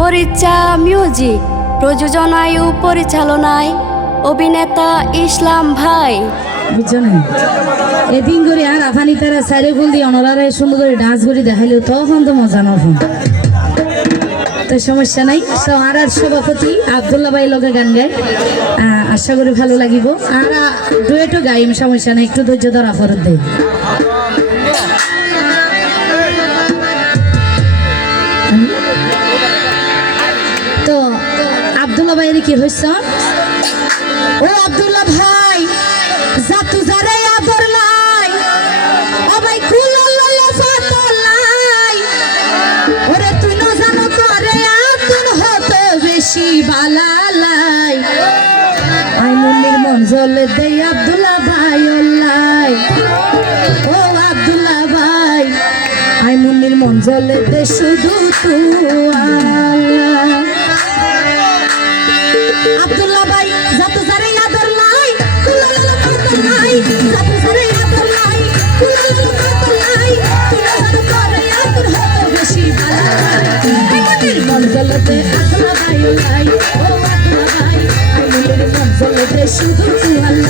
মরিচা music প্রযোজনায় ও পরিচালনায় অভিনেতা ইসলাম ভাই। এদিন করে আর আফানি তারা সাইরে ফুল দিয়ে অনরারে সুন্দর করে ডান্স করে দেখাইলে, তখন তো মজা নখন তো সমস্যা নাই। আর আর সভাপতি আবদুল্লাহ ভাই লোকে গান গায়। আশা করি ভালো লাগিব। আর ডুয়েটও গাইম, সমস্যা নাই। একটু ধৈর্য ধরা ফরত দেয় ভাইয়ের কি হয়েছে ও আব্দুল্লাহ ভাই, জাতু জারে আদর নাই। ও ভাই কুলাল্লা নাই। ওরে তুই না জানো তো, আরে আদর হতে বেশি বালালাই আই মনির মন জলে দে আব্দুল্লাহ ভাই ওল্লাই ও আব্দুল্লাহ ভাই, আই মনির মন জলে দে শুধু তুই। মন জ্বলতে শুধু তুই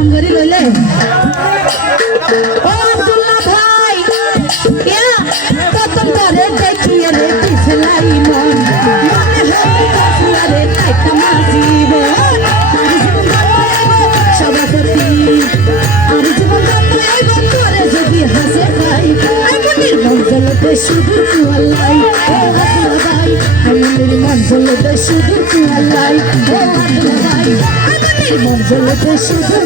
আসন করি ও আব্দুল্লাহ ভাই প্রথম করে দেখি রে পিছলাই মন। মনে যদি হাসে ভাই। এমনির মঞ্জলতে শুধু তু আল্লাই ও আব্দুল্লাহ ভাই এমনির ভাই এমনির মঞ্জলতে শুধু